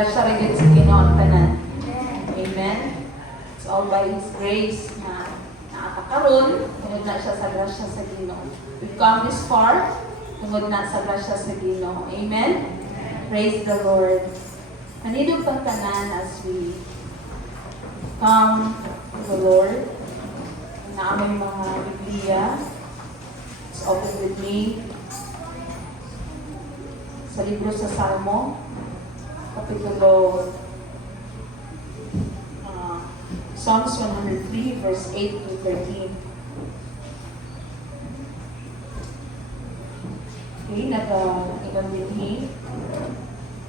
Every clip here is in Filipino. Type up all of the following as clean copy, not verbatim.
grasya rin sa Ginoo ang tanan. Amen. It's all by His grace na nakakaroon, tungod na siya sa grasya sa Ginoo. We've come this far, tungod na sa grasya sa Ginoo. Amen. Praise the Lord. Manidog pang tanan as we come to the Lord. Na aming mga Biblia. It's open with me. Sa libro sa Salmo, Kapitulo Psalms 103, verse 8 to 13. Okay, nag-ilan din he.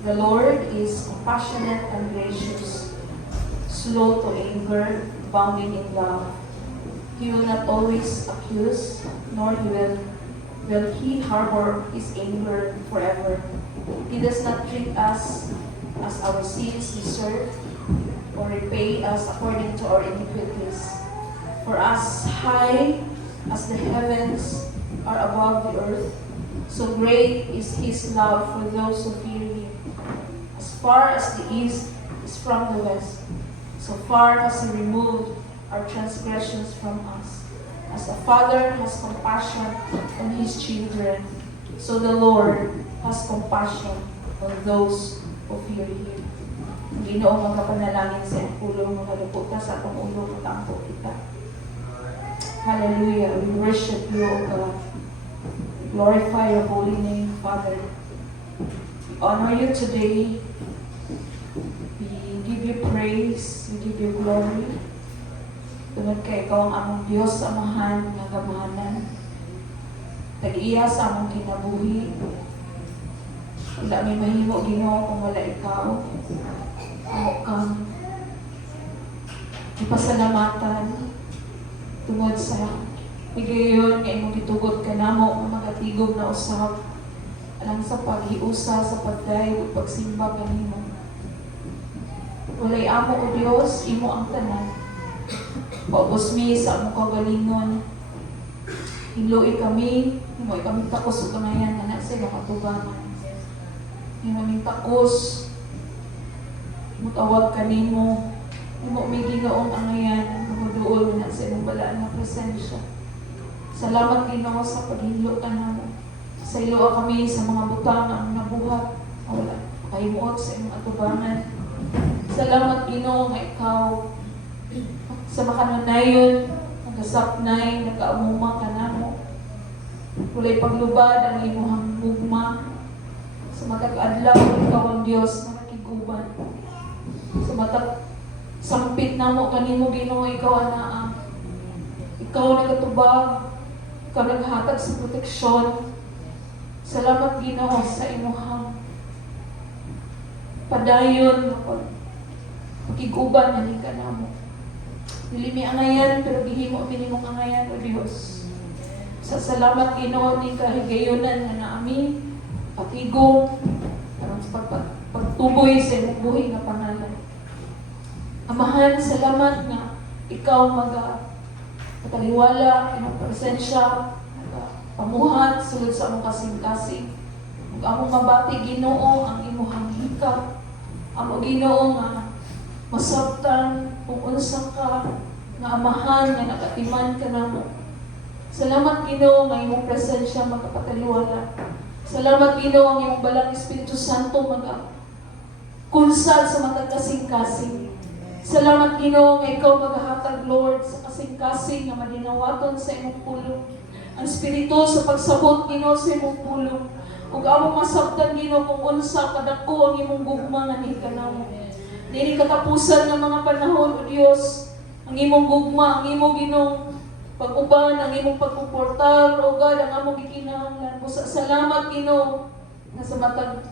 The Lord is compassionate and gracious, slow to anger, abounding in love. He will not always accuse, nor will He harbor His anger forever. He does not treat us as our sins deserve, or repay us according to our iniquities. For as high as the heavens are above the earth, so great is His love for those who fear Him. As far as the east is from the west, so far has He removed our transgressions from us. As a father has compassion on his children, so the Lord has compassion on those who fear Him. Ang Ginoo magkapanalangin sa iyong ulo, magkaluputa sa atong ulo, matampo kita. Hallelujah. We worship you, O God. We glorify your holy name, Father. We honor you today. We give you praise. We give you glory. Tungod kay ikaw ang among Diyos, amahan, nga gamahanan. Tag-iya sa among kinabuhi. Wala may mahimo, Ginoo, kung wala ikaw. Amo kang ipasalamatan tungod sa higayon nga imong gitugot ka namo nga magatigom na usab alang sa paghiusa sa pagday ug pagsimba kanimo. Walay amo o Dios, imo ang tanan. Paubos mi sa among kagalingon. Hinloi kami, himoy kami takos ug kanayan nga sa imong atubangan. Himaming takos, mutawag kanimo, imo may Ginoong angayan, mamuduol na sa imong balaan na presensya. Salamat Ginoo sa paghinlo kanamo. Sa iloa kami sa mga butang ang nabuhat, wala kahimuot sa imong atubangan. Salamat Ginoo nga ikaw sa makanunayon, nagasapnay, nagaamuma kanamo. Walay paglubad ang imong gugma. Sa matag adlaw ikaw ang Dios na nakiguban. Sa matag sampit namo kanimo Ginoo, ikaw anaa. Ikaw nagatubag, ikaw naghatag sa proteksyon. Salamat Ginoo sa imong padayon pagiguban na ni kanamo. Dili mi angayan pero gihimo mi nimong angayan o Dios. Sa salamat Ginoo ni kahigayonan nga naami patigom aron sa pagtuboy sa imong buhi nga pangalan. Amahan, salamat nga ikaw pataliwala imong presensya, pamuhat sulod sa among kasing-kasing. Ug among mabati Ginoo ang imong hika. Amo Ginoo nga masabtan kung unsa ka nga amahan nga nakatiman ka namo. Salamat Ginoo nga imong presensya magkapataliwala. Salamat Ginoo ang imong balang Espiritu Santo kunsad sa matag kasing-kasing. Salamat Ginoo nga ikaw maghahatag Lord sa kasing-kasing nga madinawaton sa imong pulong. Ang Espiritu sa pagsabot Ginoo sa imong pulong. Ug among masabtan Ginoo kung unsa kadako ang imong gugma nga nikanamo. Dili katapusan ng mga panahon o Dios, ang imong gugma, ang imong Ginoo pag-uban, ang imong pagpuportar, o God, ang among gikinahanglan. Salamat Ginoo na sa matag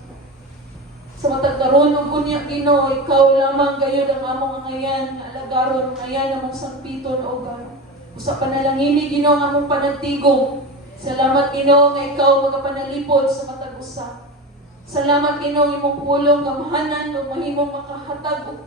karon ug unya Ginoo, ikaw lamang gayud ang among angayan, alagaron, angayan among sampiton, o God. Usa panalangini Ginoo ang among panagtigom. Salamat Ginoo nga ikaw magapanalipod sa matag usa. Salamat Ginoo imong pulong gamahanan ug mahimong makahatag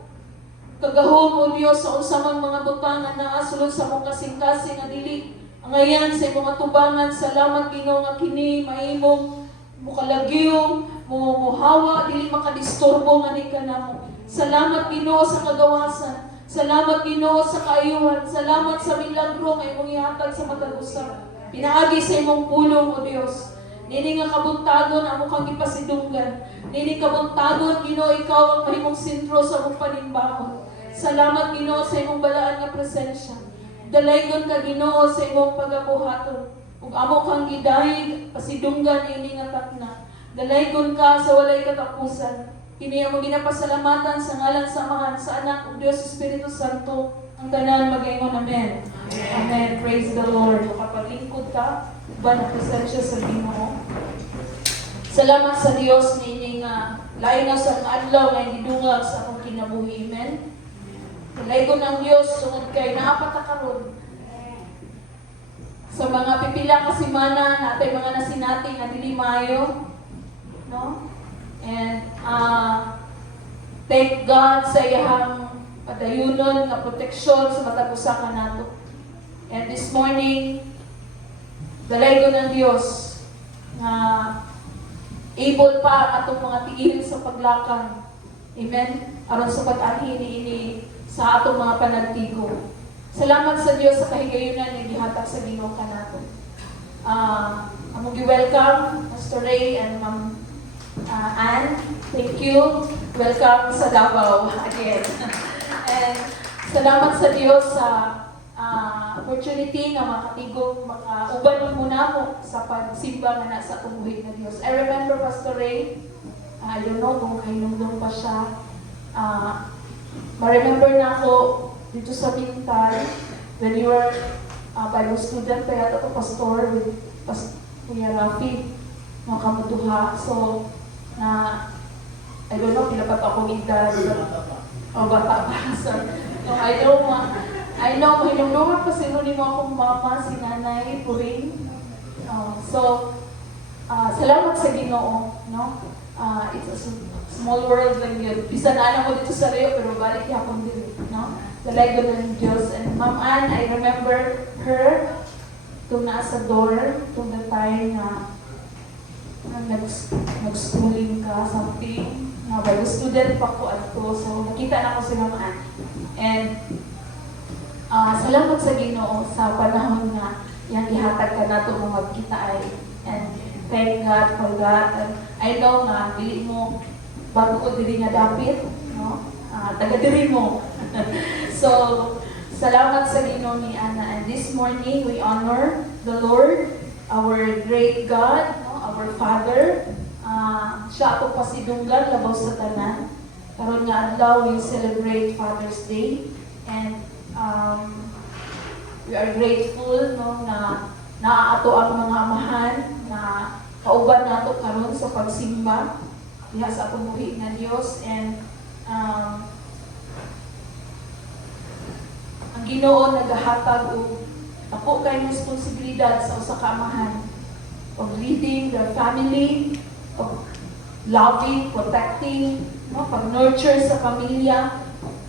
kagahom o Dios sa unsa man mga butang nga naa sulod sa among kasing-kasing nga dili angayan sa imong atubangan. Salamat Ginoo nga kini mahimong mukalagyo, muhawa, dili makadisturbo nga ni kanamo. Salamat Ginoo sa kagawasan. Salamat Ginoo sa kaayuhan. Salamat sa milagro nga imong ihatag sa matag usa. Pinaagi sa imong pulong, O Dios. Nini nga kabuntagon amo kang ipasidunggan. Nini kabuntagon Ginoo, ikaw ang mahimong sentro sa among panimbaon. Salamat Ginoo sa imong balaan nga presensya. Dalaygon ka Ginoo sa imong pagabuhaton. Ug amo kang gidayeg pasidunggan ini nga takna. Dalaygon ka sa walay katapusan. Kini ang ginapasalamatan sa ngalan sa Amahan, sa Anak ug Dios Espiritu Santo. Ang tanan mag-ingon, Amen. Amen. Praise the Lord. Kapag lingkod ka, ba na presensya sa Ginoo. Salamat sa Dios ni ining lain na sa adlaw nga gidungag sa akong kinabuhi. Amen. Dalaygon ang Dios sungod kay naapat na karon. Sa mga pipila ka semana natay mga nasinati nga dili maayo, no? And thank God sa iyang padayunon nga proteksyon sa matag usa ka nato. And this morning, dalaygon ng Dios na able pa ang atong mga tiil sa paglakang. Amen? Aron sa pag-anhi ini sa atong mga panagtigo. Salamat sa Dios sa kahigayunan nga gihatag sa Ginoo kanato. Among gi-welcome Pastor Ray and Ma'am Ann. Thank you. Welcome sa Davao again. And salamat sa Dios sa opportunity nga makatigong makauban mo na mo sa pagsimba nga nasa tumuhig na Dios. I remember Pastor Ray, I don't know kung kainumdum pa siya. Ma-remember na ako dito sa Bintal when you were Bible student kaya ito pastor with Kuya Rafi mga kamutuha. So, I don't know, pinapat ako edad. O, bata pa. So, I know, hinumdungan pa sinuni mo akong mama, si Nanay Puring. Salamat sa Ginoo, no? It's a small world lang yun. Bisa na mo dito sa Rio, pero balik yapon din, no? Dalaygon ng Diyos. And Ma'am Ann, I remember her kung nasa door, kung the time na nag-schooling ka, something. Bible student pa ko at ko. So, nakita na ko si Ma'am Ann. And salamat sa Ginoo sa panahon na yung ihatag ka na ito kung magkita ay. And thank God for that. And I know na dili mo bago ko dili nga dapit, no? Taga-diri mo. So, salamat sa Ginoo ni Ana. And this morning, we honor the Lord, our great God, no? Our Father. Siya ako pasidunggan, labaw sa tanan. Karon nga adlaw, we celebrate Father's Day. And we are grateful, no, na naaato ang mga amahan na kauban nato karon sa pagsimba diha sa pumuhi nga Dios. And ang Ginoo nagahatag og ako kay responsibilidad sa usa ka amahan of leading the family, of loving, protecting, no, pag-nurture sa pamilya.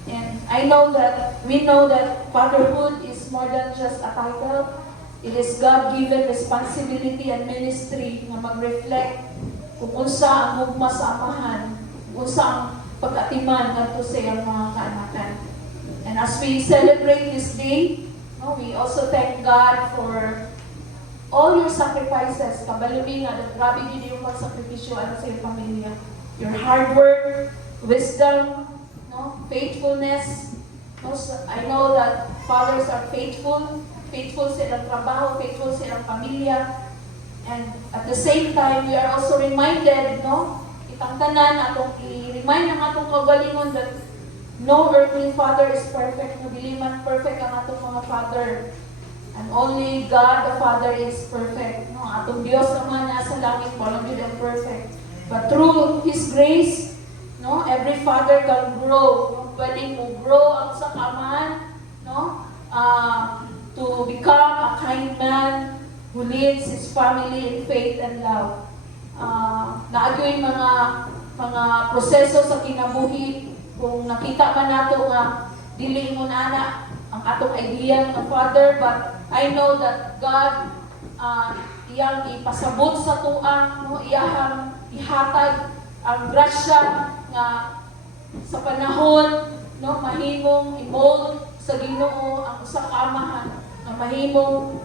And we know that fatherhood is more than just a title. It is God-given responsibility and ministry na mag-reflect kung unsa ang hugma sa amahan, unsa ang pag-atiman ngadto sa iyang mga kaanakan. And as we celebrate this day, no, we also thank God for all your sacrifices. Kabalumi nga, grabe din yung pagsakripisyo sa iyong pamilya. Your hard work, wisdom, no, faithfulness. No, I know that fathers are faithful sa ilang trabaho, faithful sa ilang pamilya. And at the same time, we are also reminded, no, itang tanan, i-remind ang atong kaugalingon that no earthly father is perfect, no dili man perfect ang atong mga father. And only God the Father is perfect. No, atong Dios naman nasa langit, walang yun ang perfect. But through His grace, no, every father can grow. Pwedeng mo grow ang sa kaman, no, to become a kind man who leads his family in faith and love. Naagyo yung mga proseso sa kinabuhi. Kung nakita man nato nga dili mo na ang atong idea ng Father, but I know that God iyang ipasabot sa tuang, no, iyang ihatag ang grasya nga sa panahon no mahimong i-mold sa Ginoo ang usa ka amahan nga mahimong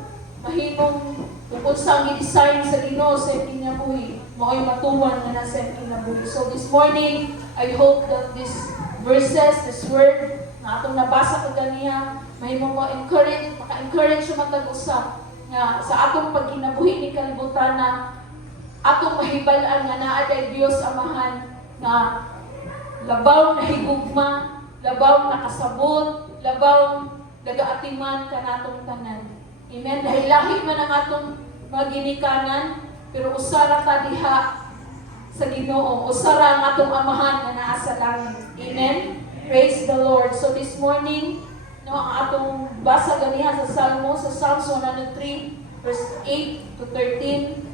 kung unsa ang i-design sa Ginoo sa kinabuhi mao'y matuman nga nasa kinabuhi. So this morning I hope that this verses, this word na atong nabasa ko ganiya mahimong mo encourage, maka-encourage sa matag usa nga sa atong pagkinabuhi ni kalibutan na atong mahibal-an nga naa day Dios amahan nga labaw na higugma, labaw na kasabot, labaw nagaatiman kanatong tanan. Amen. Dahil lahi man ang atong mga ginikanan, pero usara ta diha sa Ginoo, usara ang atong amahan nga naa sa langit. Amen. Praise the Lord. So this morning, no, ang atong basa ganiha sa Salmo, sa Psalms 103 verse 8 to 13,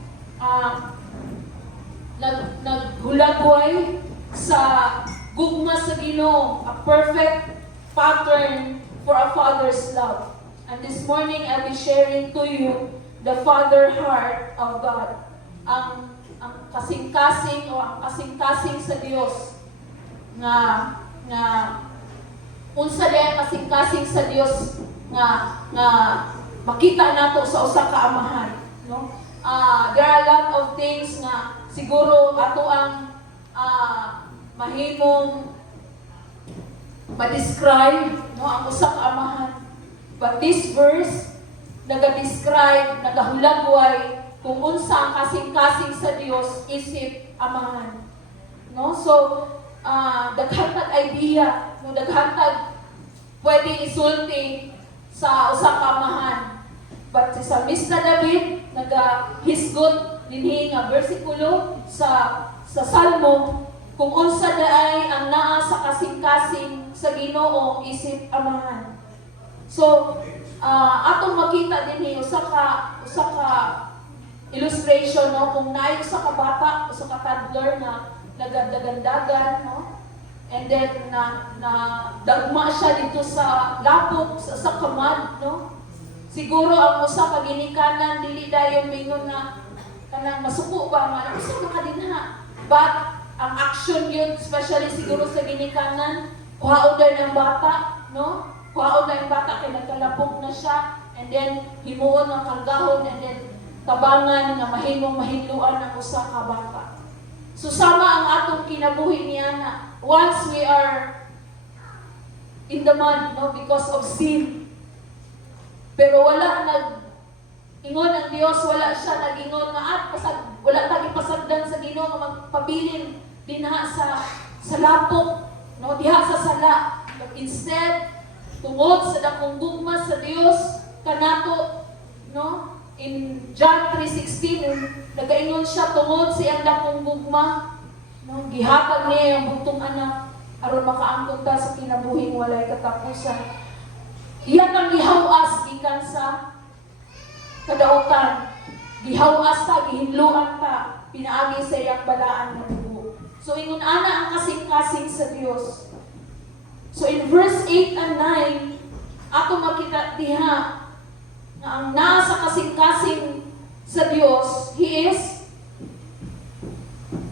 naghulagway sa gugma sa Ginoo, a perfect pattern for a father's love. And this morning, I'll be sharing to you the father heart of God. Ang kasing-kasing o ang kasing-kasing sa Dios nga unsa diay kasing-kasing sa Dios nga makita nato sa usa ka amahan, no? There are a lot of things nga siguro ato ang mahimong ma-describe no ang usa ka amahan. But this verse naga-describe, nagahulagway kung unsa ang kasing-kasing sa Dios isip amahan. No? So daghang idea, no daghang pwedeng isulti sa usa ka amahan. But si Salmista David nagahisgot dinhi nga bersikulo sa Salmo kung unsa daay ang naa sa kasing-kasing sa Ginoo isip amahan. So atong makita dinhi usa ka illustration no kung naay usa ka bata, usa ka toddler na nagadagandagan no. And then na dagma siya dito sa lapok sa kamad no. Siguro ang usa ka ginikanan dili dayon mingon na kanang masuko ba man usa ka dinha. But ang action yun, especially siguro sa ginikanan, kuhaon na ng bata, no? Kuhaon na yung bata, kaya nagkalapog na siya, and then himuon ng kanggahon, and then tabangan na mahimong mahinluan ng usa ka bata. So sama ang atong kinabuhi niya na once we are in the mud, no? Because of sin. Pero wala ingon ang Dios, wala siya nag-ingon nga wala tagi pasagdan sa Ginoo nga magpabilin dinha sa lapok, no, diha sa sala. But instead, tungod sa dakong gugma sa Dios kanato, no, in John 3:16, nagaingon siya tungod sa iyang dakong gugma, no, gihatag niya ang butong anak aron makaangkon ta sa kinabuhing walay katapusan. Iyan ang gihawas gikan sa kadautan. Gihawas ta, gihinluan ta, pinaagi sa iyang balaan na dugo. So, ingon ana ang kasing-kasing sa Dios. So, in verse 8 and 9, ato makita diha na ang nasa kasing-kasing sa Dios, He is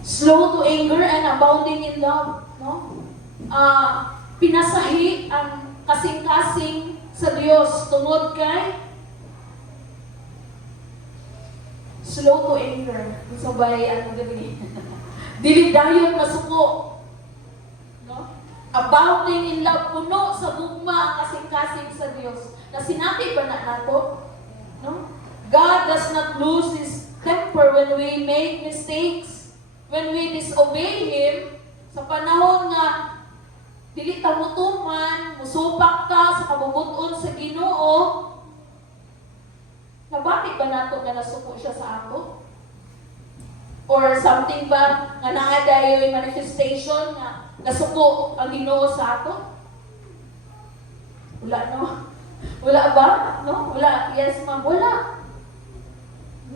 slow to anger and abounding in love. No? Pinasahi ang kasing-kasing sa Dios tungod kay slow to anger. Sabay, gani. Dili dayon na suko. No? Abounding in love, puno sa gugma ang kasing-kasing sa Dios. Na sinabi ba na nato? No? God does not lose His temper when we make mistakes. When we disobey Him, sa panahon nga dili ta mutuman, musupak ta sa kabubuton sa Ginoo, nabati ba nato nga nasuko siya sa ato? Or something ba nga naa dayon manifestation nga nasuko ang Ginoo sa ato? Wala, no? Wala ba? No? Wala. Yes, ma'am. Wala.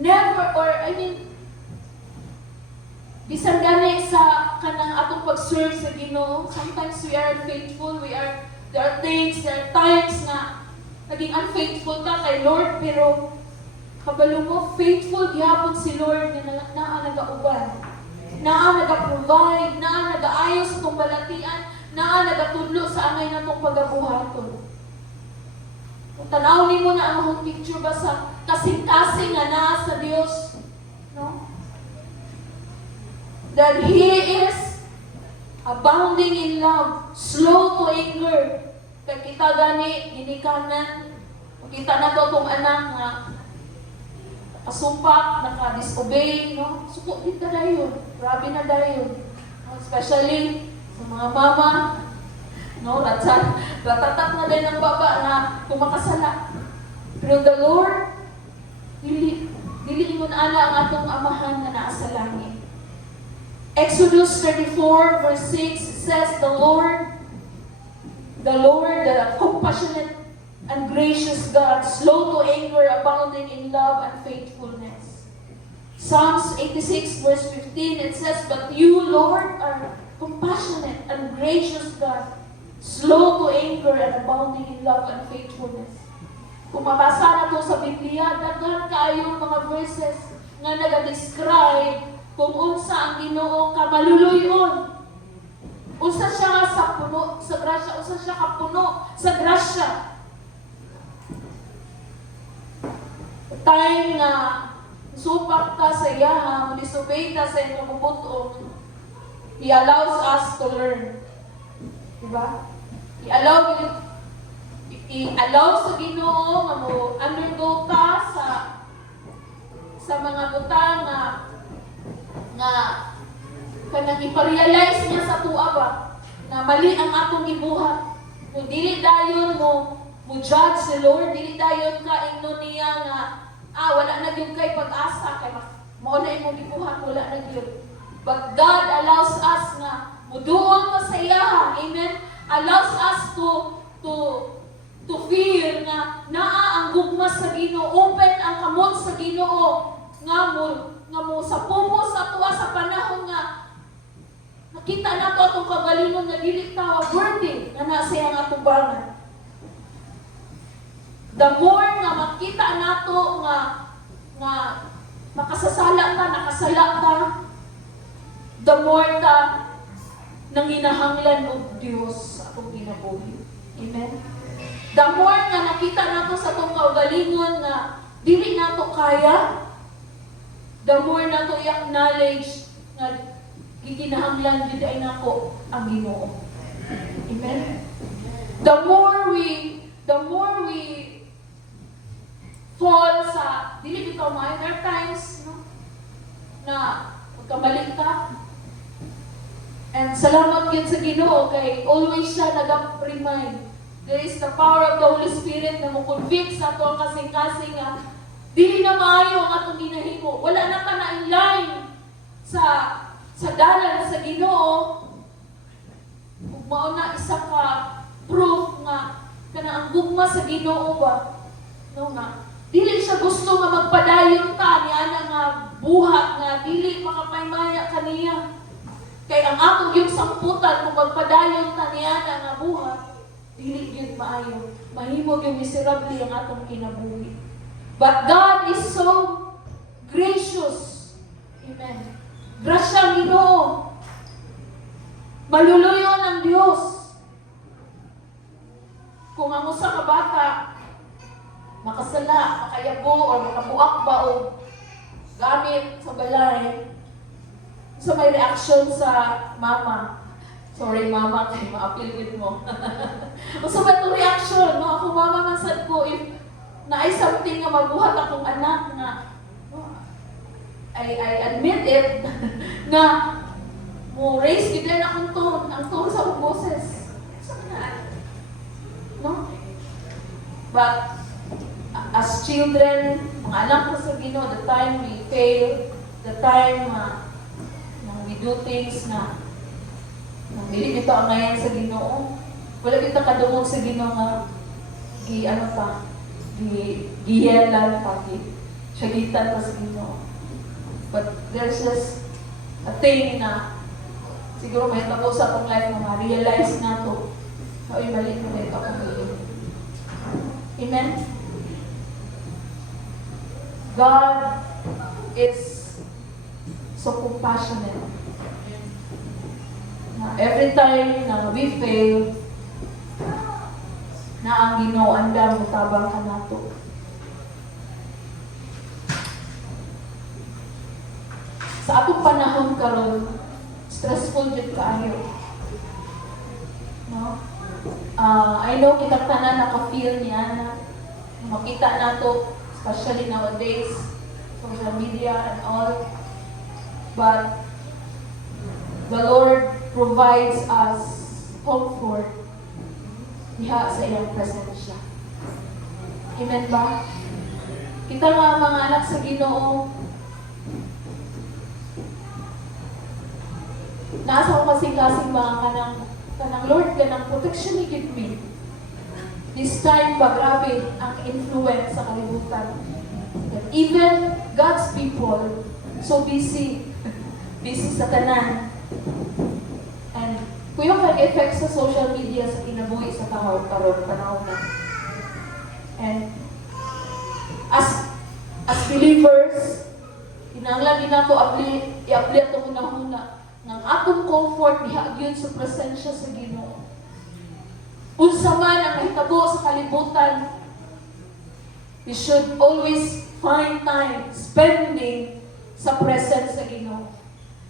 Never, or bisan gani sa kanang atong pag-serve sa Ginoo, sometimes we are faithful, there are times na naging unfaithful ka kay Lord, pero kabalo mo, faithful gihapon si Lord na nagauban. Naa nag-provide, naa nag-aayos sa itong balatian, naa nagatudlo sa angay na itong pagabuhaton. Kung tanawin mo na ang whole picture ba sa kasing-kasing nga naa sa Dios, no? That He is abounding in love, slow to anger. Kaya kita gani, ginikanan, kita na to itong anak nga nakasumpak, naka-disobey, no? Suko din na dayon. Grabe na dayon. Especially sa mga mama, no? Ratatak na din ng baba na kumakasala. Pero the Lord, dili mo na ala ang atong amahan na naa sa langit. Exodus 34 verse 6 says, the Lord, the compassionate and gracious God, slow to anger, abounding in love and faithfulness. Psalms 86 verse 15, it says, but you, Lord, are compassionate and gracious God, slow to anger and abounding in love and faithfulness. Kung mabasa na to sa Biblia, daghan kaayo mga verses nga naga-describe kung unsa ang Ginoo ka maluluyon. Unsa siya sa puno sa grasya, unsa siya ka puno sa grasya. Time na supak ka sa iyaha, disobey ka sa iyong kabubuto, He allows us to learn. Diba? I-allow sa Ginoo nga mo undergo ka sa mga butang nga kanang iparealize niya sa tuwa ba na mali ang atong gibuhat. Kung dili dayon mo judge si Lord, dili dayon ka ingno niya nga wala na gyud kay pag-asa kay mao na imong gibuhat, wala na gyud. But God allows us nga muduol ka sa iyaha. Amen. Allows us to feel nga naa ang gugma sa Ginoo, open ang kamot sa Ginoo nga mo sa pumo sa tuwa sa panahon nga nakita nato atong kagalingon nga dili tawa worthy nga na siya nga tubangan. The more nga makita nato nga makasasala ta, nakasala ta, the more ta nanginahanglan og Dios sa atong kinabuhi. Amen. The more nga nakita nato sa atong kaugalingon nga dili nato kaya, the more nato i-acknowledge nga gikinahanglan gid ay nako ang Ginoo. Amen. The more we fall sa dili bitaw minor times, no? Na magkamali ka. And salamat gid sa Ginoo kay always siya nag-remind. There is the power of the Holy Spirit na mo-convict sa ato ang kasing-kasing nga dili na maayo ang atong ginahimo. Wala na ka na in line sa dalan sa Ginoo. Ug mao na isa ka proof nga kana ang gugma sa Ginoo ba? No nga. Dili siya gusto nga magpadayon ka niana nga buhat nga dili makapaymaya kaniya. Kay ang atong yung samputan kung magpadayon ka niana nga buhat, dili gyud maayo. Mahimo gyud miserable ang atong kinabuhi. But God is so gracious. Amen. Grasya Ginoo. Maluluyon ang Dios. Kung ang usa ka bata makasala, makayabo, o makabuak ba o gamit sa balay, so may reaction sa mama. Sorry mama, kay ma-appeal with mo. So may reaction, no? Ako mama masad ko, if na ay something nga magbuhat akong anak na I admit it na mo raise gid na akong tone, ang tone sa akong boses. No? But as children, mga anak ko sa Ginoo, the time we fail, the time we do things na dili bitaw ang ngayon sa Ginoo, wala kita kadungog sa Ginoo nga giyelan pa, siyagitan pa sa Ginoo. But there's just a thing na siguro may tabo sa akong life na ma-realize na to. Ay, mali ko na ito akong gawin. Amen? God is so compassionate. Na every time na we fail, na ang Ginoo andam mutabang kanato. Sa atong panahon karon, stressful jud kaayo. No? I know kita tanan naka-feel niya na makita nato, especially nowadays, social media and all. But the Lord provides us comfort diha sa iyang presensya. Amen ba? Kita nga mga anak sa Ginoo, nasa ko kasing-kasing mga kanang Lord, kanang protection ni give me. This time ba, grabe ang influence sa kalibutan. And even God's people, so busy sa tanan. And kung yung effect sa social media sa kinabuhi sa tao karon panahon na. And as believers, kinahanglan din nato i-apply ato hunahuna ng atong comfort diha gyud sa presensya sa Ginoo. Unsa man ang mahitabo sa kalibutan, we should always find time spending sa presence sa Ginoo.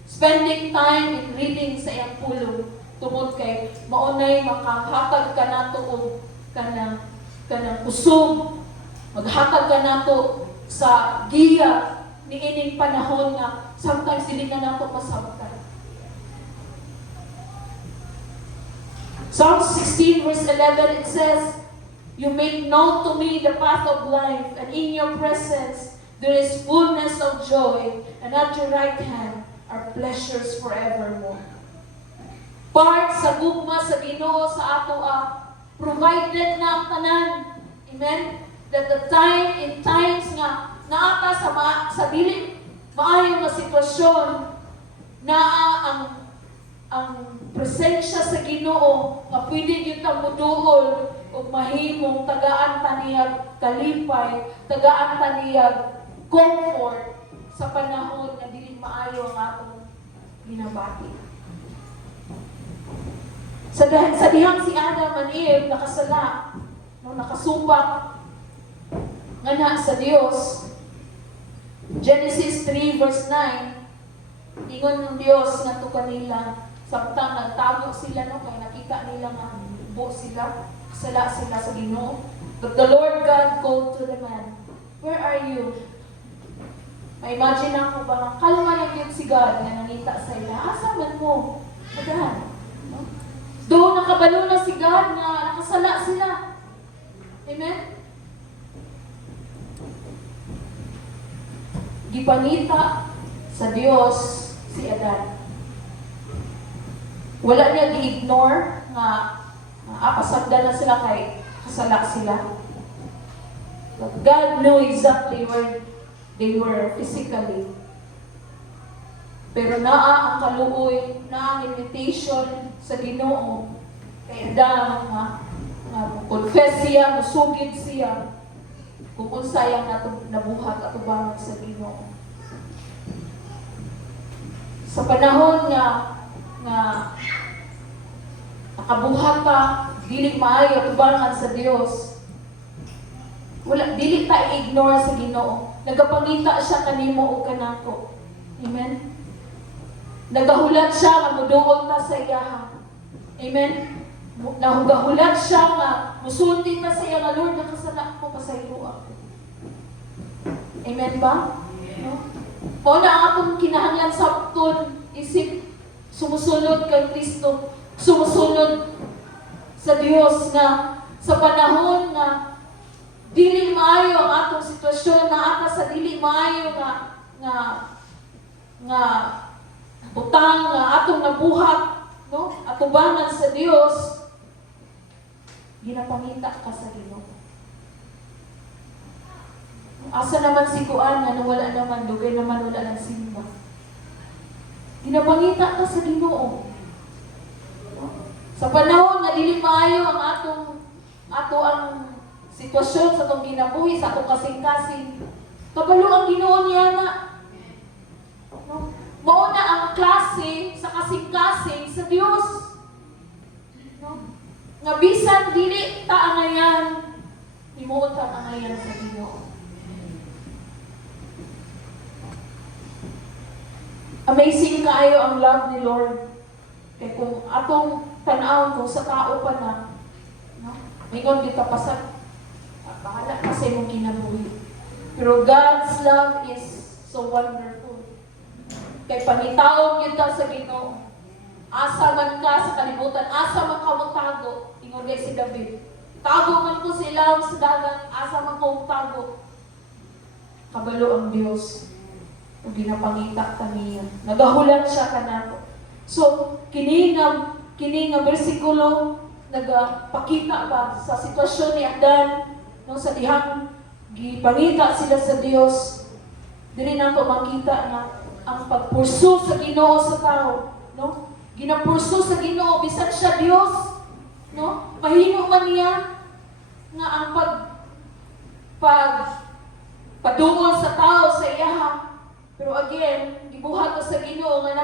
Spending time in reading sa iyang pulong tungod kay maunay makahatag ka nato og kanang kusog, maghatag ka nato sa giya ni ining panahon nga sometimes dili na nato masabtan. Psalm 16 verse 11 it says, "You make known to me the path of life, and in your presence there is fullness of joy, and at your right hand are pleasures forevermore." Part sa gugma sa Ginoo sa ato provided na ang tanan. Amen? That the in times nga naata sa dili maayo nga sitwasyon na ang presensya sa Ginoo nga pwede gyud ta moduol ug mahimong tagaan taniyag kalipay, tagaan taniyag comfort sa panahon nga dili maayo ang atong ginabati. Sa dihang si Adam and Eve nakasala, nakasubak nga na sa Dios. Genesis 3 verse 9, ingon ng Dios nga to kanila samtang nagtago sila kay nakita nila nga buo sila, kasala sila sa Ginoo. But the Lord God called to the man, "Where are you?" Ma-imagine ako ba, kalma yung yun si God na nangita sa ila. Asa man mo? Agahan. No? Doon nakabalo na si God na nakasala sila. Amen? Gipangita sa Diyos si Adan. Wala niya gi-ignore nga pasagdan na sila kay kasala sila. But God knew exactly where they were physically. Pero naa ang kaluoy, naa ang invitation sa Ginoo kay Adam nga confess siya, musugid siya kung unsayang nabuhat at ubangan sa Ginoo. Sa panahon nga nakabuhat ka, dili maayo at ubangan sa Dios, dili ta i-ignore sa Ginoo. Nagapangita siya kanimo o kanako. Amen? Nagahulat siya nga muduol ta sa iyaha. Amen? Nahugahulat siya nga musulti ta sa iya nga Lord, nakasala ko pasaylo ako. Amen ba? No? Kung na ang akong kinahanglan sabton, isip, sumusunod kay Kristo, sumusunod sa Dios nga sa panahon nga dili maayo ang atong sitwasyon, na ata sa dili maayo nga utang nga atong nabuhat, no? Atubangan sa Dios, ginapangita ka sa Ginoo. Asa naman si Kuan nga wala naman, dugay naman wala ng simba. Ginapangita ka sa Ginoo. Sa panahon nga dili maayo ang ato ang sitwasyon sa itong ginabuhi, sa itong kasing-kasing, kabalo ang Ginoo niya na. No? Mao na ang klase sa kasing-kasing sa Dios. No? Nga bisan dili ta angayan, himuot ta angayan sa Ginoo. Amazing kaayo ang love ni Lord. Kaya kung atong tanawon kung sa tao pa na, no? Mayroon dito pasat, bahala kasi mong kinabuhi. Pero God's love is so wonderful. Kay panitawag yun ka sa Ginoo. Asa man ka sa kalibutan, asa man ka magtago, ingon si David. Tago man ko sa ilaw sa dagat, asa man ko tago. Kabalo ang Dios. O ginapangita kaniya. Nagahulat siya kanako. So, kini nga bersikulo nagapakita ba sa sitwasyon ni Adan, no, sa dihang gipangita sila sa Dios. Dili nato makita nga ang pagpursu sa Ginoo sa tao, no? Ginapursu sa Ginoo bisan siya Dios, no? Mahimo man niya nga ang padungol sa tao sa iyaha. Pero again, gibuhat ka sa Ginoo nga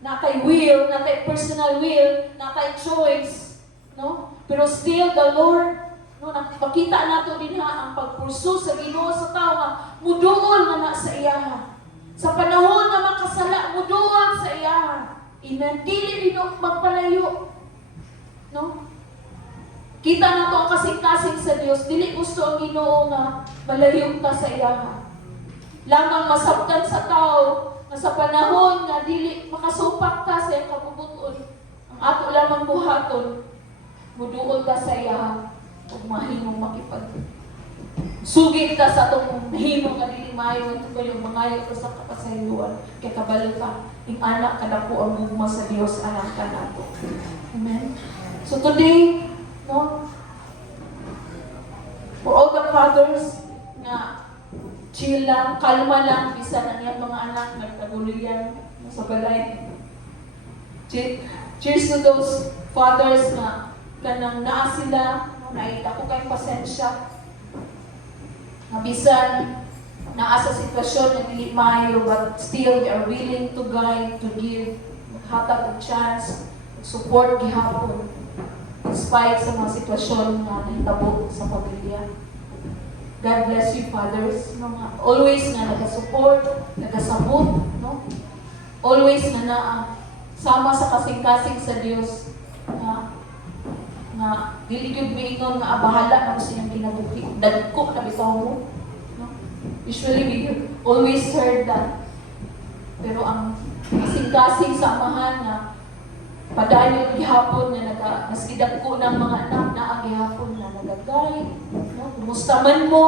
natay will, natay personal will, natay choice, no? Pero still the Lord, no, makita nato din ang pagpursu sa Ginoo sa tao nga muduol nga na sa iyaha. Sa panahon nga makasala, muduol sa iyaha. Amen. Dili din magpalayo, no? Kita nato ang kasing-kasing sa Dios. Dili gusto ang Ginoo nga malayo ka sa iyaha. Lamang masabtan sa tao na sa panahon nga dili makasupak ka sa iyang kabubuton, ang ato lamang buhaton, muduol ka sa iya ug mahimong makipag. Sugid ka sa atong mahimong nga dili maayo ug yung mangayo ka sa kapasayloan kay kabalo ka ing anak kadako ang gugma sa Dios anak ka nato. Amen. So today, no, for all the fathers na chill lang, kalma lang, bisan ang iyang mga anak nagtagulian sa balay. Cheers to those fathers na kanang naa sila, no, naita ko kayong pasensya. Na bisan naa sa sitwasyon na dili maayo, but still they are willing to guide, to give, maghatag og chance, support gihapon, despite sa mga sitwasyon na nahitabo sa pamilya. God bless you, fathers. No, always na nag-support, nag-sabot, no? Always na sama sa kasing-kasing sa Dios. Na dili gyud miingon nga bahala na sa iyang kinabuhi. Dagko na bitaw mo. No? Usually we always heard that. Pero ang kasing-kasing samahan na padayon gihapon na maski dagko ng mga anak na ang gihapon na nagagay, no? Kumusta man mo,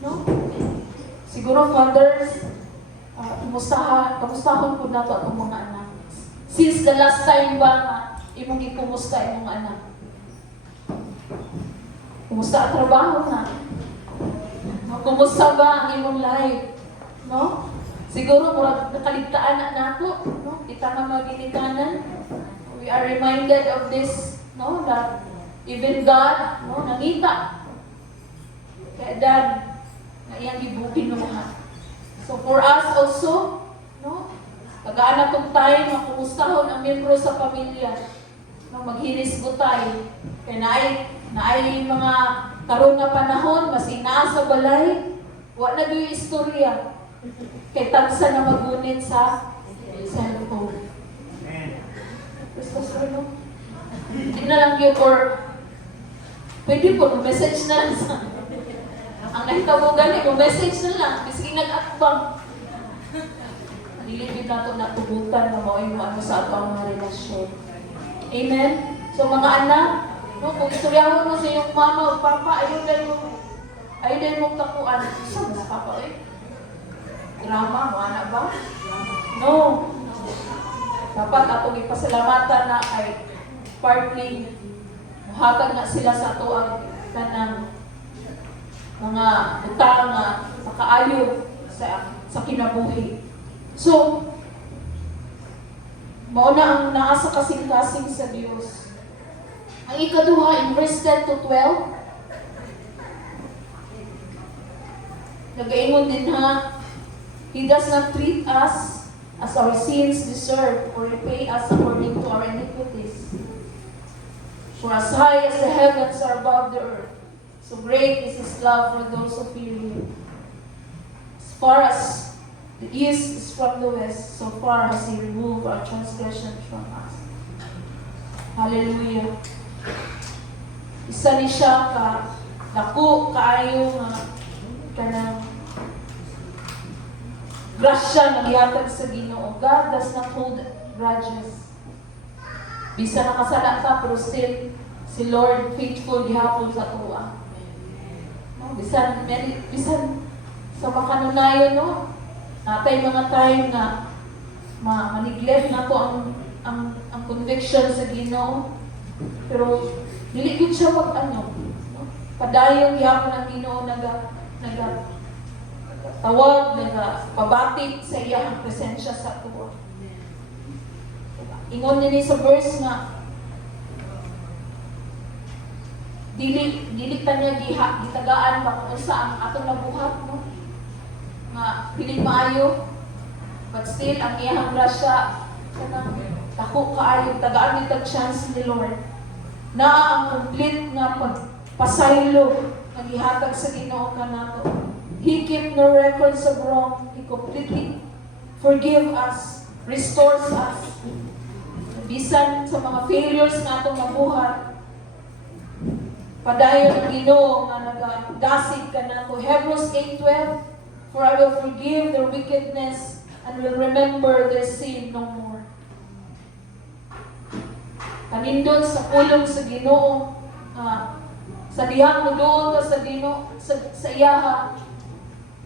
no? Siguro fathers, kamustahon po nato atong mga anak. Since the last time ba nga imong gikumusta imong anak? Kumusta ang trabaho na? No? Kumusta ba ang imong life? No? Siguro murag nakaligtaan na nato, no? Kita nga maginikanan. We are reminded of this, no, that even God, no, nangita kay Adan na iyang gibukinuha. So for us also, no, pag-aanak kong tayo, makumustahon ang membro sa pamilya, no, maghiris butay, kaya naay mga karon nga panahon, mas inaa sa balay, wa na do'y istorya, kay tagsa na magunit sa cellphone. Pastor, no? Hindi na lang yun, or pwede po, message na lang sa ang nahitabugan mo, message na lang, kasi nag-akbang. Nilipid na ito na tubutan na mawin mo ano sa atong mga relasyon. Amen? So mga anak, no, kung istoryahon mo sa iyong mama o papa, ayun din mong takuan. Saan na papa, eh? Drama mo, anak ba? No. Dapat atong ipasalamatan na ay partly muhatag na sila sa ato ang kanang mga utang na makaayo sa kinabuhi. So, mauna ang naa sa kasing-kasing sa Dios. Ang ikaduha in verse 10 to 12, nagaingon din ha, He does not treat us as our sins deserve, or repay us according to our iniquities. For as high as the heavens are above the earth, so great is His love for those who fear Him. As far as the east is from the west, so far has He removed our transgression from us. Hallelujah. Isa ni siya ka dako kaayo nga kanang grasya nga gihatag sa Ginoo. God does not hold grudges. Bisa nakasala ka, pero still si Lord faithful gihapon sa tuwa. No, bisan sa makanunayon, no, natay mga time nga ma-neglect na to ang conviction sa Ginoo. Pero dili gid siya no? Padayon gihapon ang Ginoo tawag, pabati sa iyang presensya sa tuwa. Ingon nini sa verse nga dili ta niya gitagaan ba kung unsa ang atong nabuhat, no? Nga dili maayo, but still ang iyang grasya kanang dako kaayo, tagaan ni tag chance ni Lord na ang complete nga pagpasaylo nga gihatag sa Ginoo kanato. He keep no records of wrong. He completely forgive us, restores us. Bisan sa mga failures nga atong nabuhat, padayon ang Ginoo nga nagagasig ka na to. Hebrews 8:12, for I will forgive their wickedness and will remember their sin no more. Kanindot sa pulong sa Ginoo, sa dihang muduol ka sa Ginoo, sa iyaha,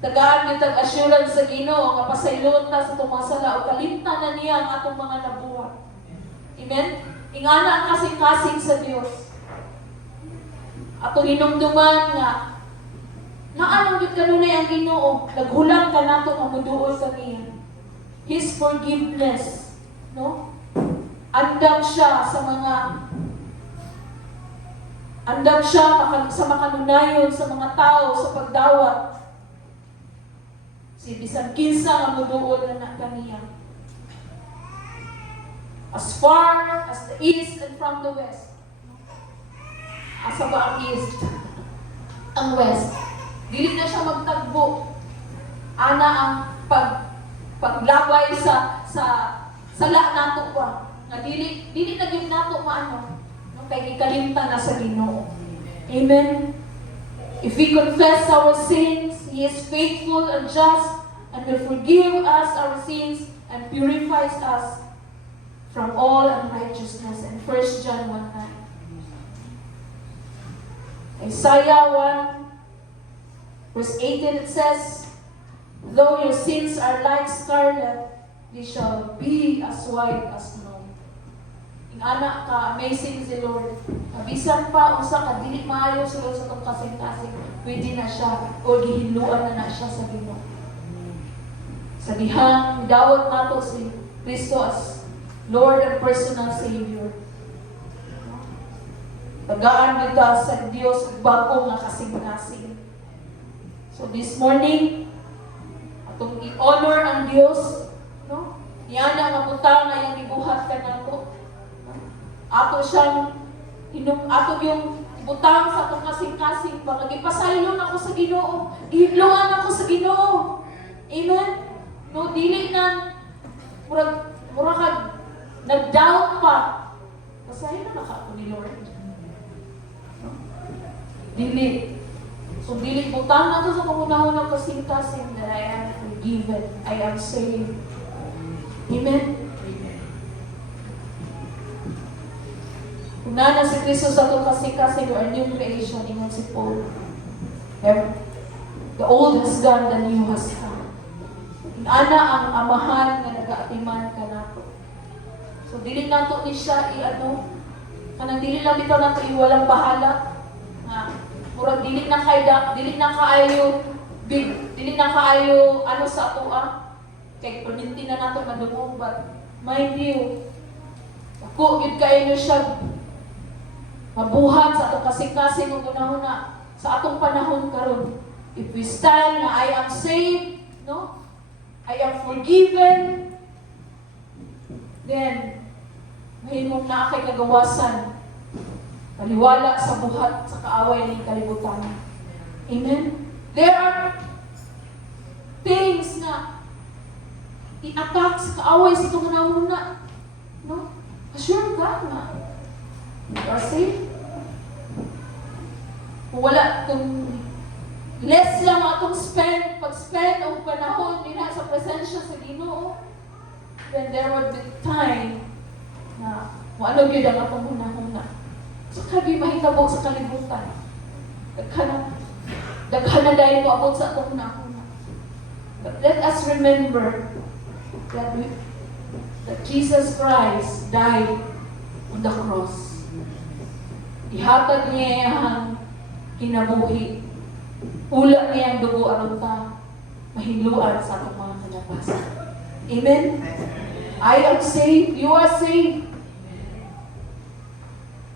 tagaan kitag assurance sa Ginoo nga pasaylon ta sa itong mga sala o kalimtan na niya ang atong mga nabuhat. Amen? Ingana ang kasing-kasing sa Dios. Atong hinumduman nga anong yun kanunay ang Ginoo, naghulang ka nato nga muduol sa niya. His forgiveness, no? Andam siya sa makanunayon sa mga tao sa pagdawat. Si bisan kinsa nga muduol na kaniya. As far as the east and from the west. Asa ba ang east? Ang west. Dili na siya magtagbo. Ana ang paglabay sa sala nato pa. Nga dili na gyud nato maano. No, kay gikalimtan na sa Ginoo. Amen. If we confess our sins, He is faithful and just and will forgive us our sins and purifies us from all unrighteousness. And 1 John 1:9. Isaiah 1 verse 18, it says, though your sins are like scarlet, they shall be as white as snow. Anak ka, amazing si Lord. Bisan pa, usa ka, dili maayo sa Lord sa itong kasing-kasing, pwede na siya, o gihinluan na siya sa Ginoo. Sa dihang, dawat nato si Kristo as Lord and personal Savior. Tagaan kita sa Dios, bago nga kasing-kasing. So this morning, atong i-honor ang Dios, no? Yan ang maputang na yung ibuhat ka na to. Ato siyang ato yung butang sa atong kasing-kasing pag ipasaylo ako sa Ginoo, gihidloan ako sa Ginoo. Amen. No, dili na mura ka nag-doubt pa. Pasaylo na ako ni Lord. No? Dili. So dili butang na to sa pangunahon ng kasing-kasing that I am forgiven, I am saved. Amen. Kung na si Kristo sa itong kasing-kasing, we are new creation, ingon si Paul. The old has gone, the new has come. Ana ang amahan nga nag-aatiman ka nato. So, dili nato ni siya kanang dili lang bitaw nato iwalang bahala. Murag dili na kaayo sa atoa. Kay perminti na nato madungog, but mind you, ako gid kayo siya mabuhat sa atong kasing-kasing ug una sa atong panahon karon. If we stand na I am saved, no? I am forgiven, then mahimong na kay kagawasan, paliwala sa buhat sa kaaway ng kalibutan. Amen? There are things na i-attack sa kaaway sa itong una. No? Assure ka na you are safe. Kung less lang atong pag-spend o panahon din sa presensya sa Ginoo, then there would be time na ano yun ang atong hunahuna. So, kagi mahitabo sa kalibutan. Daghan na dahil mo abot sa atong hunahuna. But let us remember that Jesus Christ died on the cross. Ihatag niya ang kinabuhi. Ula niya ang dugo aron ta mahiluan sa atong mga kinapasan. Amen? I am saved. You are saved.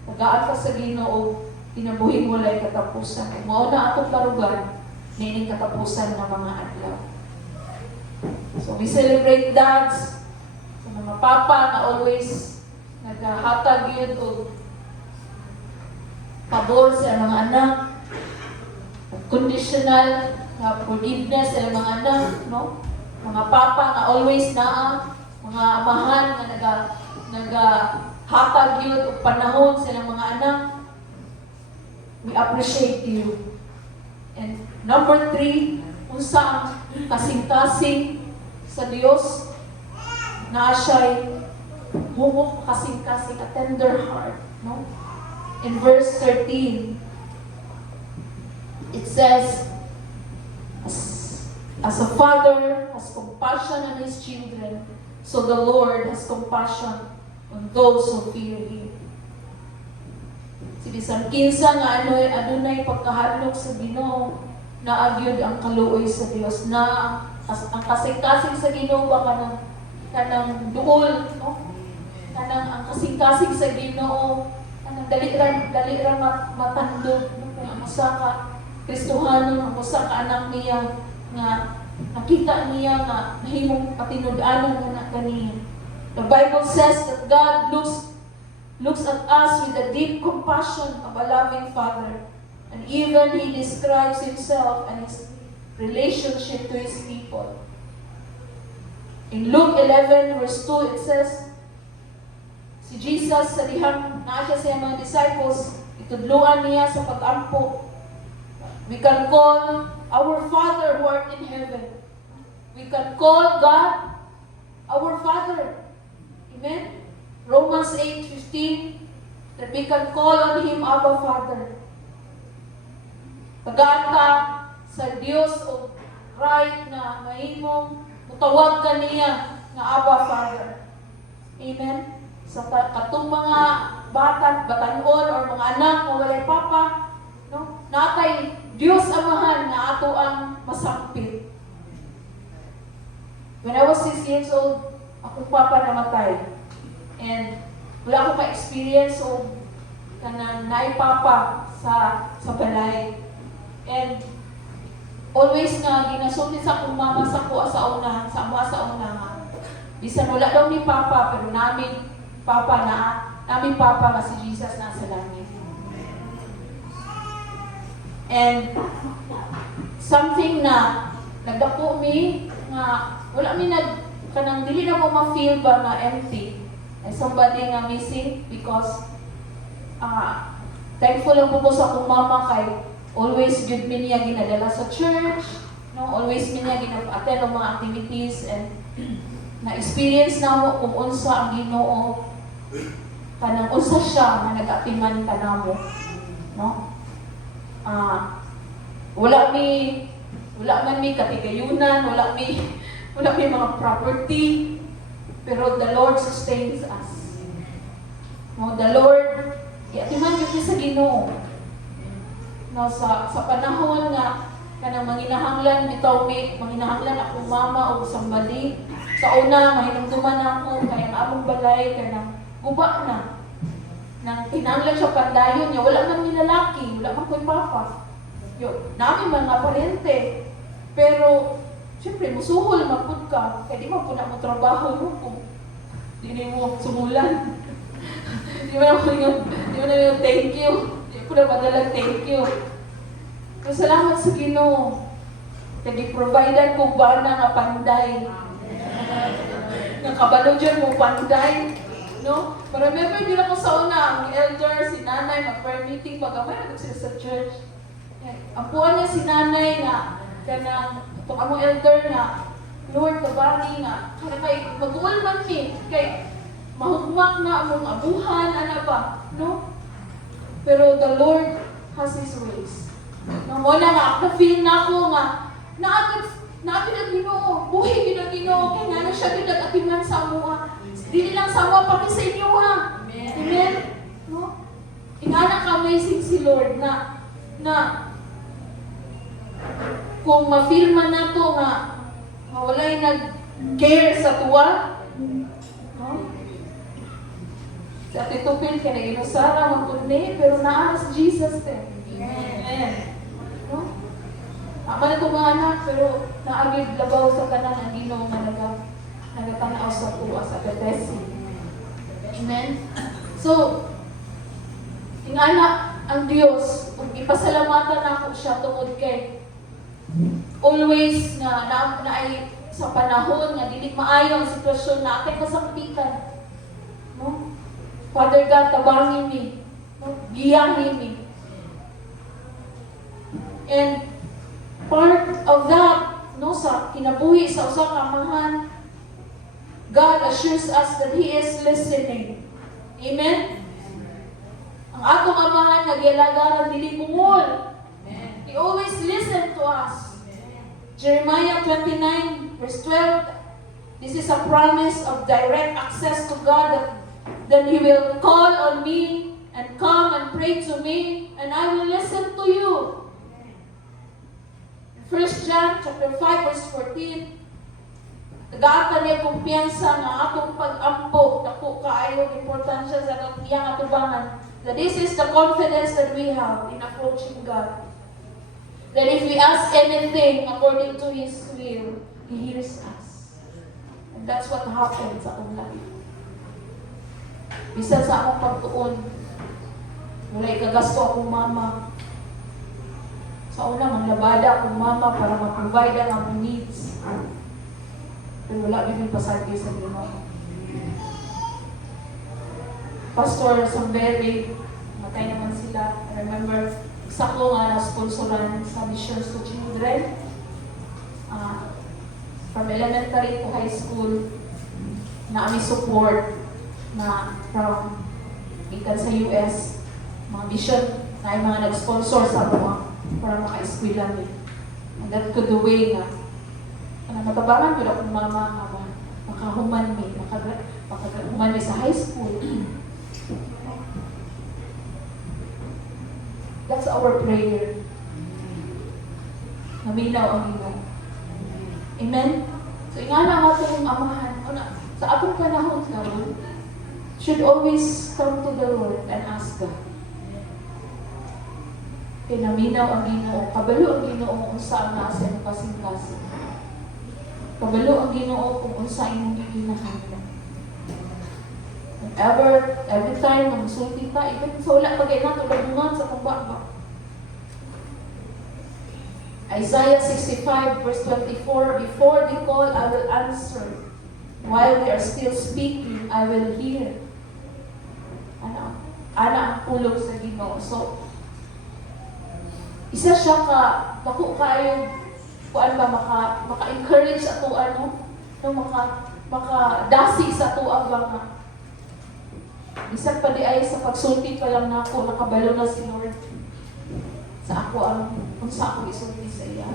Tagaan ka sa Ginoo, tinabuhin mo lang katapusan. Mao na atong larugan, nining katapusan ng mga adlaw. So we celebrate that sa mga papa na always naghahatag yun o pabor sa mga anak, conditional forgiveness sa mga anak, no? Mga papa na always mga amahan na naghatag yun o panahon sa mga anak. We appreciate you. And number 3, unsa ang kasing-kasing sa Dios na siya'y humok kasing-kasing, a tender heart, no? In verse 13, it says, as a father has compassion on his children, so the Lord has compassion on those who fear Him. Si bisan kinsa nga adunay pagkahadlok sa Ginoo, na agyud ang kaluoy sa Dios, na ang kasing-kasing sa Ginoo ba kanang duol, no? Kanang ang kasing-kasing sa Ginoo, kanang dali ra matandog, no? Kaya ang usa ka Kristohano, ang usa ka anak niya nga nakita niya nga mahimong patinud-anon na kaniya. The Bible says that God looks at us with a deep compassion of a loving Father. And even He describes Himself and His relationship to His people. In Luke 11 verse 2, it says, si Jesus sa dihang naa siya sa mga disciples, itudluan niya sa pag-ampo. We can call our Father who art in heaven. We can call God our Father. Amen? Romans 8:15, that we can call on Him Abba Father. Tagaan ka sa Diyos o right na mahimong mutawag ka niya nga Abba Father. Amen? Sa katong mga batanon or mga anak na walay papa, no? Natay Diyos Amahan na ato ang masampit. When I was 6 years old, akong papa namatay. And wala akong ma-experience o kanang naipapa sa balay. And always nga ginasulti sa akong mama sa kuha sa unahan, sa ama sa unahan. Bisan wala daw ni papa, pero namin papa nga si Jesus nasa langit. And something na nagdako mi nga wala mi kanang dili na mo ma-feel ba na empty. And somebody nga missing because thankful lang po sa akong mama kay always good mi niya ginadala sa church, no? Always mi niya gina-attend ang mga activities and na-experience na mo kung unsa ang Ginoo kanang unsa siya nga nag-atiman kanamo, no? Wala man mi katigayunan, wala mi mga property, pero the Lord sustains us. No, the Lord, atiman yun sa Ginoo. No, sa panahon nga kanang manginahanglan bitaw mi, manginahanglan akong mama o somebody. Sa una mahinumduman ako kaya among balay kanang guba na. Nang kinahanglan siya pandayon niya, wala man mi lalaki, wala man ko'y papa. Namin mga parente. Pero siyempre musuhol magpud ka, kaya di mo po na mo trabaho mo kung Hindi mo sumulan. Di mo na yung thank you. Di ko na madalang thank you. Pero salamat sa Ginoo. Nag-providean ko ba na nga panday. Nakabalo dyan mo panday. No? Pero remember din ako sa una, ang elder, si nanay, mag-prayer meeting, pag-amay na sila sa church. Ang puwan niya si nanay nga, kanang, itong among elder nga, Lord, kabali nga, kaya kay mag-uol man ni, kay mahugmak na among abuhan, ano ba, no? Pero the Lord has His ways. Nang wala nga, na-feel na ako nga, naagad na Ginoo, buhay na Ginoo, kaya nga na siya pinag-atiman sa amuha. Dili lang sa amuha, pati sa inyo ha. Amen? No? Ingana ka-amazing si Lord na kung ma-feel man na to nga walay nag-care sa tuwa, no? Sa titupin ka na inusara, magpunni, pero naana si Jesus din. Amen. No? Ama na itong mga anak, pero naagid labaw sa kanan ang Ginoo nga nagatanaw sa tuwa sa Bethesda. Amen? So, ingana ang Diyos, kung ipasalamatan na ako siya tungod kay always na ay sa panahon nga dili maayo ang sitwasyon na atay kasampitan. No? Father God, tabangin mi. No? Giyahin mi. And part of that, no, sa kinabuhi sa usa ka amahan, God assures us that He is listening. Amen? Ang atong amahan nagyalagaran dili bungol. He always listen to us. Jeremiah 29 verse 12, this is a promise of direct access to God, that then He will call on me and come and pray to me, and I will listen to you. 1 John chapter 5 verse 14, nag-aata niya kumpiyansa na atong pag-ampo, naku kaayo importansya sa iyang atubangan, that this is the confidence that we have in approaching God. That if we ask anything according to His will, He hears us. And that's what happened sa akong life. Bisa sa akong pagtuon, wala ikagasto akong mama. Sa una, manglabada akong mama para ma-provide ang akong needs. Pero wala din yung pasagi sa Ginoo. Pastor Samberi, matay naman sila. I remember, sakto nga na-sponsoran sa Missions to Children. From elementary to high school, na kami support na from ikan sa US, mga mission na yung mga nag-sponsor sa mga para maka-eskwila ni. And that could the way nga, matabangan ko na kung mama nga ba, makahuman mi, makahuman mi sa high school. That's our prayer. Naminaw ang Ginoo. Amen? So, ingana ang atong amahan. Sa atong panahon naman, should always come to the Lord and ask God. Kaya naminaw ang Ginoo. Kabalo ang Ginoo kung saan na sa iyong kasing-kasing. Kabalo ang Ginoo kung unsa imong gikinahanglan. Every time na musulti ka, even sa wala pagay na, tulungan sa kumbaba. Isaiah 65 verse 24, before they call, I will answer. While they are still speaking, I will hear. Ana ang pulong sa Ginoo. So, isa siya ka, dako kayo, kuan ba, maka-encourage ato maka-dasi sa ato ang mga. Isang pa di ay sa pagsulti pa lang na ako, nakabalo na si Lord sa ako kung sa ako isulti sa iya.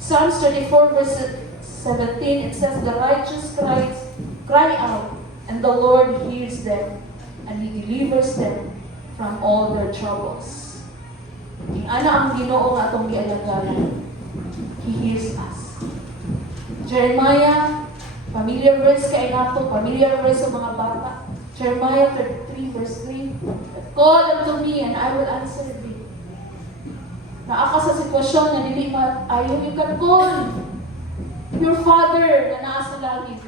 Psalms 34 verse 17, it says, the righteous cry out, and the Lord hears them, and He delivers them from all their troubles. Ana ang Ginoo nga atong gialagaran. He hears us. Jeremiah, familiar verse kay nato, familiar verse sa mga bata. Jeremiah 33 verse 3, call unto me and I will answer thee. Naaka sa sitwasyon na dili ayaw, you can call your Father na naa sa langit.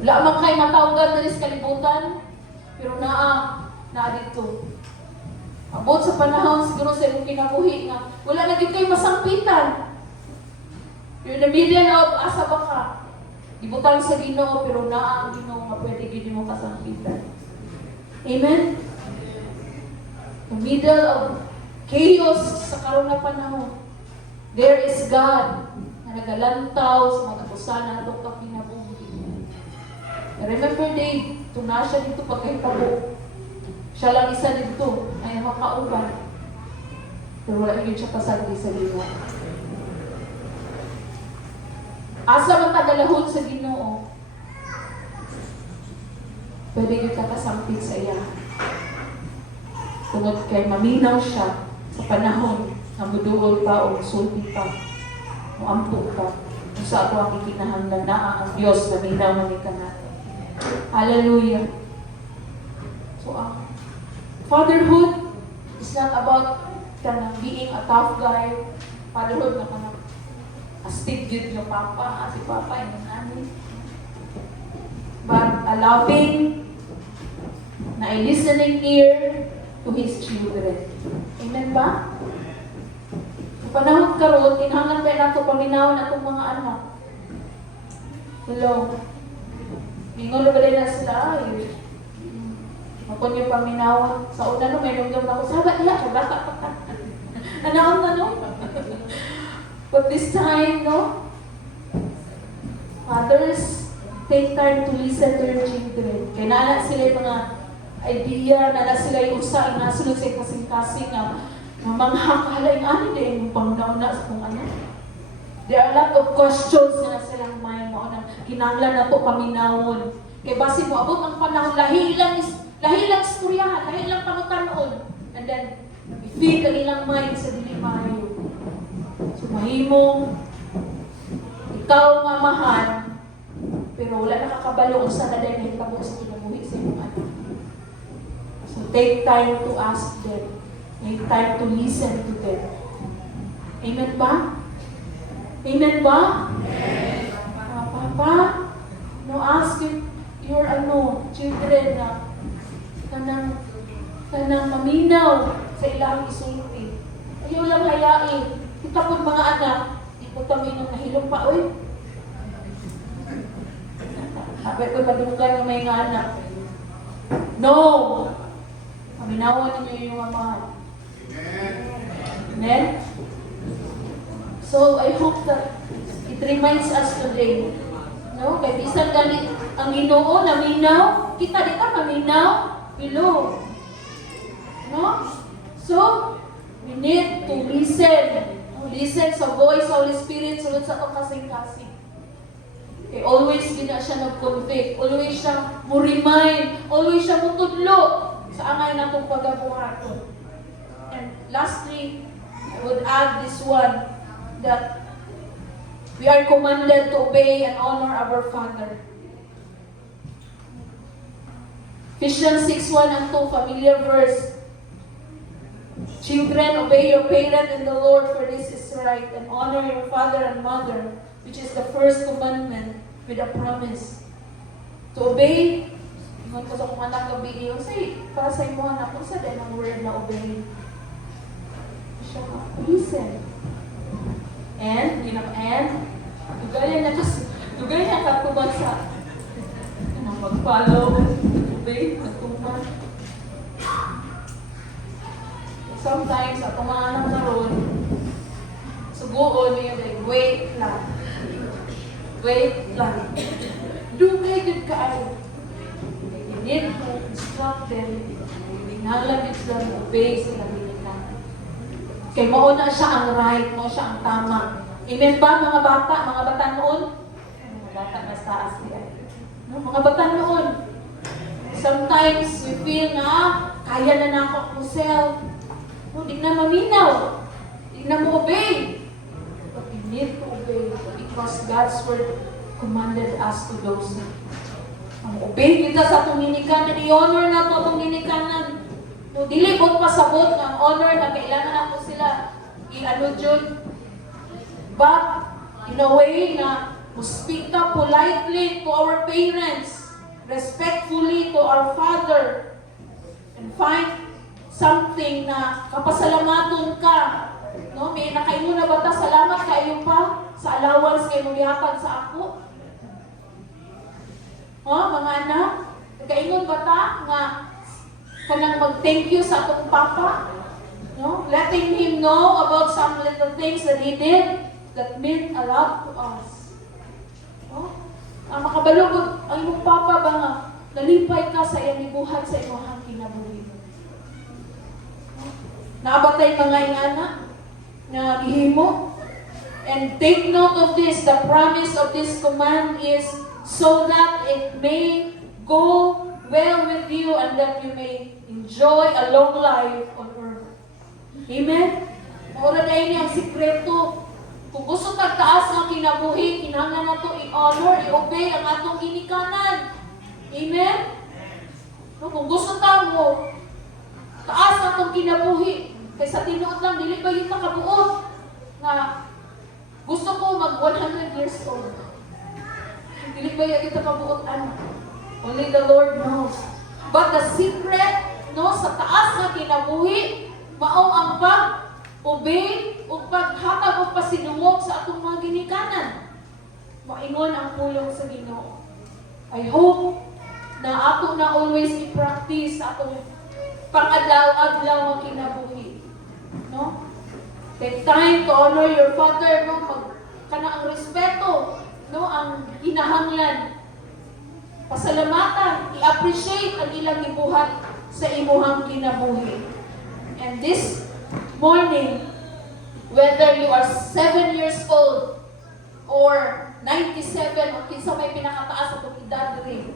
Wala man kay matawgan na sa kalibutan, pero naa dito. Abot sa panahon, siguro sa imong kinabuhi nga, wala na din kayo masangpitan. You're in the middle of asa ba ka? Ibutang sa Ginoo, pero naa ang Ginoo nga pwede gid mo kasangpitan. Amen? In the middle of chaos sa karon nga panahon, there is God na nagalantaw sa mga kusana ato ka kinabuhi. Remember Dave, tuna siya dito pagkahitabo. Siya lang isa dito ay makauban. Pero wala yun siya kasagdi sa Ginoo. Asa man tagalahon sa Ginoo, pwede yun kakasampit sa iya. Tungod kay maminaw siya sa panahon na muduol pa o sulti pa o ampo pa kung sa ako ang ikinahanglan na ang Diyos na minaw na ika natin. Hallelujah. So, fatherhood is not about being a tough guy. Fatherhood na kanang astig yun yung papa, si papa, yung nani. But a loving, na a listening ear to his children. Amen ba? Sa panahon karon, tinhangan tayo nato paminaw na itong mga anak. Hello. Mingon ba rin na sila? Ako niyo paminaw. Sa una no, may nungdom ako. Sabat niya, bata pa ka. Anaon na no? But this time, no? Fathers, take time to listen to your children. Kaya nana sila yung mga idea, nana sila yung usa, inasunod sa kasing-kasing na mamanghakala yung ano din yung pangnauna sa kung ano. There are a lot of questions na silang mind mo na kinanglan na po paminawon. Kaya basi mo, abot ang panahon, lahi lang istoryahan, lahi lang pangutanon. And then, i-feed ang ilang mind sa dilimayo. So, mahimong, ikaw nga mahal, pero wala nakakabalo kung saan na dahil nahitabo sa kinabuhi sa iyong anak. So, take time to ask them. Take time to listen to them. Amen ba? Amen ba? Amen. Papa, no, ask your children na kanang maminaw sa ilang isulti. Ayaw lang hayain. Kita po mga anak, ito kami nung nahilong pa, uy. Sabi ko, madunggan ng mga anak. No! Paminawan ninyo yung mga. Amen? So, I hope that it reminds us today. No? Kaya bisan ganit ang Ginoo na minaw, kita di ka maminaw, hello. No? So, we need to listen. Listen sa voice sa Holy Spirit, sulod sa itong kasing-kasing. Okay, always gina siya nag-convict, always siya mo-remind, always siya mo-tudlo sa angay na itong pagabuhaton. And lastly, I would add this one, that we are commanded to obey and honor our Father. Ephesians 6:1 and 2, familiar verse. Children, obey your parent in the Lord, for this is right, and honor your father and mother, which is the first commandment with a promise. To obey, ingon ko sa kong anak ng video, say, para sa imo anak ko sa din ang word na obey. Siya ka, listen. And, dugay na katubag sa, mag-follow, obey, magtuman. Sometimes, at mga anak na ron, suguon niya, like, wait lang. Dugay good ka. You need to instruct them. Nalagit sila mo, obey sila nila. Kaya mauna siya ang right, mo siya ang tama. Amen ba, mga bata noon? Mga bata mas taas niya. No, mga bata noon. Sometimes, we feel na, kaya na ako self. No, di na maminaw. Di na mo obey. But we need to obey because God's word commanded us to do so. Ang obey kita sa itong ginikanan, i-honor na ito itong ginikanan. No, dilibot pasabot ng honor na kailangan ako sila i-ano dyan. But, in a way na Speak up politely to our parents, respectfully to our father, and find something na kapasalamaton ka. No, may nakaingon na ba ta? Salamat kayo pa sa allowance kay mo gihatag sa ako. Mga anak, nakaingon ba ta nga kanang mag-thank you sa atong papa? No? Letting him know about some little things that he did that meant a lot to us. No? Makabalugod ang imong papa ba nga nalipay ka sa iyang gibuhat sa imong kinabuhi. Naabatay mga ingana na gihimo. And take note of this, the promise of this command is so that it may go well with you and that you may enjoy a long life on earth. Amen? Maura na ini ang sikreto. Kung gusto tagtaas ang kinabuhi, kinahanglan na ito i-honor, i-obey ang atong ginikanan. Amen? No, kung gusto ta mo, taas ang atong kinabuhi. Kaysa tinuod lang, dili ba yung nakabuot na gusto ko mag 100 years old. Dili ba yung nakabuot ano? Only the Lord knows. But the secret, no, sa taas na kinabuhi, mao ang pag-obey o paghatag o pasinungog sa atong mga ginikanan. Maingon ang pulong sa Ginoo. I hope na ato na always i-practice sa atong pang-adlaw-adlaw ang kinabuhi. No? Take time to honor your father, no? Kana ang respeto, no? Ang kinahanglan. Pasalamatan, i-appreciate ang ilang gibuhat sa imuhang kinabuhi. And this morning, whether you are 7 years old or 97 o kinsa may pinakataas sa edad rin,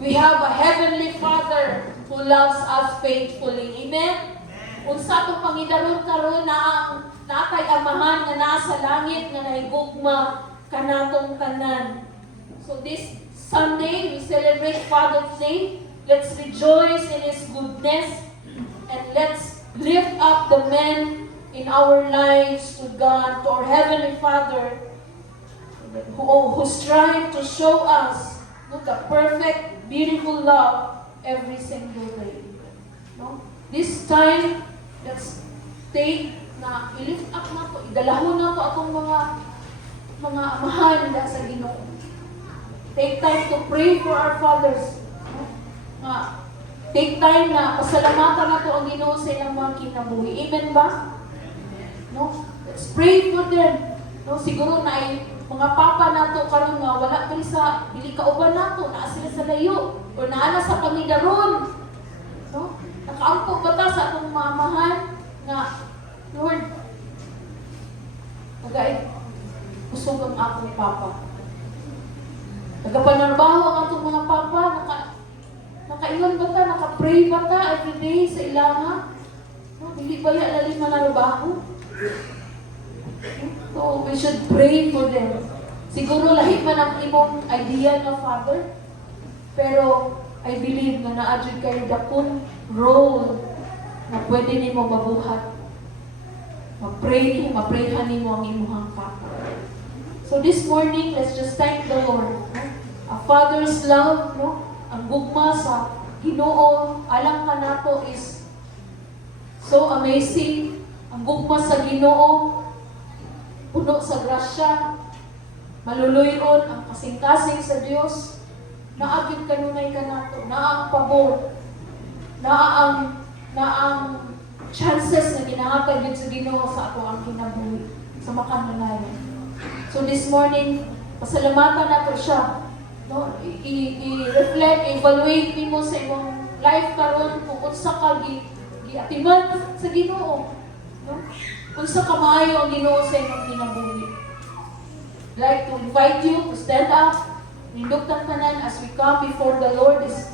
we have a heavenly Father who loves us faithfully. Amen? Unsa itong pangidaron karon na natay amahan na nasa langit nga nahigugma kanatong tanan. So this Sunday, we celebrate Father's Day. Let's rejoice in His goodness and let's lift up the men in our lives to God, to our Heavenly Father, who strive to show us the perfect, beautiful love every single day. No? This time, let's take na i-lift up na to, idalahon na to atong mga amahan sa Ginoo. Take time to pray for our fathers. Take time na pasalamatan na to ang Ginoo sa ilang mga kinabuhi. Amen ba? No? Let's pray for them. No? Siguro na ay mga papa na to karon nga wala pa sa dili kauban na to, naa sila sa layo o naa na sa pangidaron. No? Nakaampo ba ta sa atong mamahan nga Lord, pagay usog ang akong papa. Nagapanarbaho ang atong mga papa, nakailan ba ta, naka-pray ba ta every day sa ilaha? No, dili ba ya lalim manarbaho? So, we should pray for them. Siguro lahi man ang imong idea ng Father, pero I believe na naadjud kayo dakong role na pwede nimo mabuhat. Maprayhan nimo ang imong Papa. So this morning, let's just thank the Lord. No? A Father's love, no? Ang gugma sa Ginoo, alang ka nato is so amazing. Ang gugma sa Ginoo, puno sa grasya, maluluyon ang kasing-kasing sa Dios. Naagid kanunay ka nato, naa ang pabor, naa ang chances na ginahatag yun sa Ginoo sa ato ang kinabuhi sa makananayan. So this morning, pasalamatan nato siya. No? I-reflect, evaluate mo sa imong life karon kung unsa ka giatiman sa Ginoo. No? Unsa ka maayo ang Ginoo sa imong kinabuhi. Like to invite you to stand up, nindot tanan as we come before the Lord this